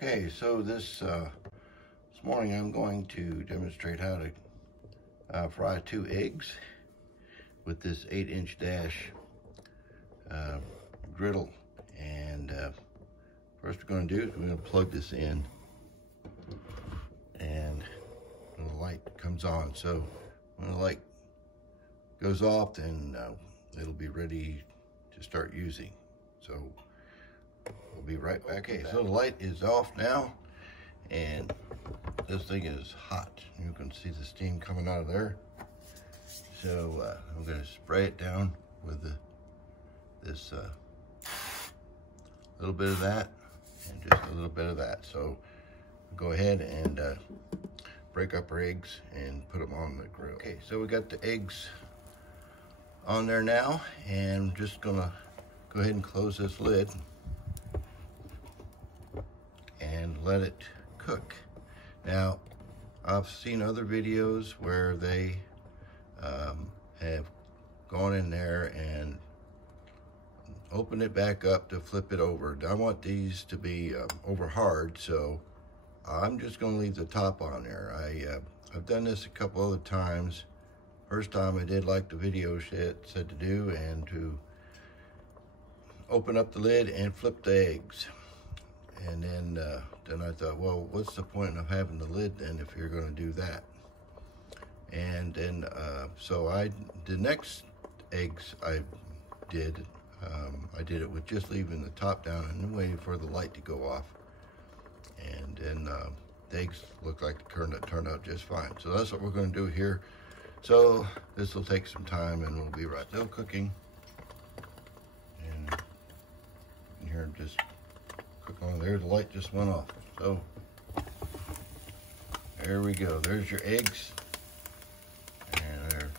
Okay, so this morning I'm going to demonstrate how to fry 2 eggs with this 8-inch Dash griddle. And first we're going to do is we're going to plug this in, and the light comes on. So when the light goes off, then it'll be ready to start using. So we'll be right back. Okay, so the light is off now, and this thing is hot. You can see the steam coming out of there. So I'm going to spray it down with this little bit of that and just a little bit of that. So go ahead and break up our eggs and put them on the grill. Okay, so we got the eggs on there now, and I'm just gonna go ahead and close this lid and let it cook. Now, I've seen other videos where they have gone in there and opened it back up to flip it over. I want these to be over hard, so I'm just gonna leave the top on there. I've done this a couple other times. First time I did like the video said to do, and to open up the lid and flip the eggs. And then I thought, well, what's the point of having the lid then if you're going to do that? And then so the next eggs I did it with just leaving the top down and then waiting for the light to go off. And then the eggs look like they turned out just fine. So that's what we're going to do here. So this will take some time, and we'll be right. Still cooking, and you can hear it just cook on there. The light just went off. So there we go. There's your eggs, and they're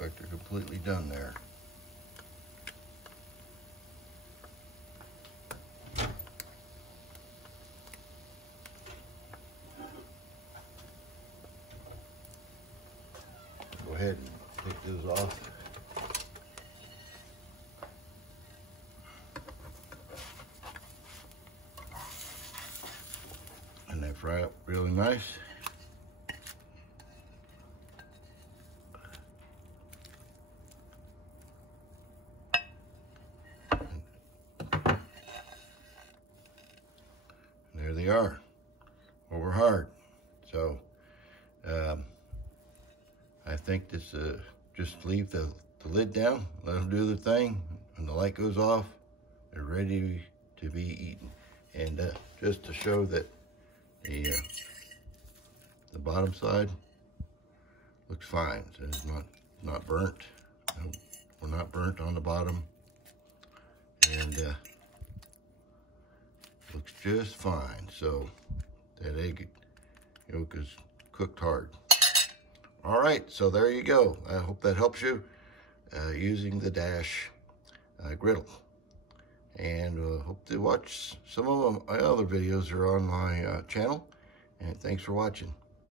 like they're completely done there. Go ahead and take those off. And they fry up really nice. And there they are, over hard. So I think this just leave the lid down, let them do their thing. When the light goes off, they're ready to be eaten. And just to show that the bottom side looks fine. So it's not burnt. No, we're not burnt on the bottom, and looks just fine. So that egg yolk is cooked hard. All right, so there you go. I hope that helps you using the Dash griddle. And hope to watch some of my other videos are on my channel. And thanks for watching.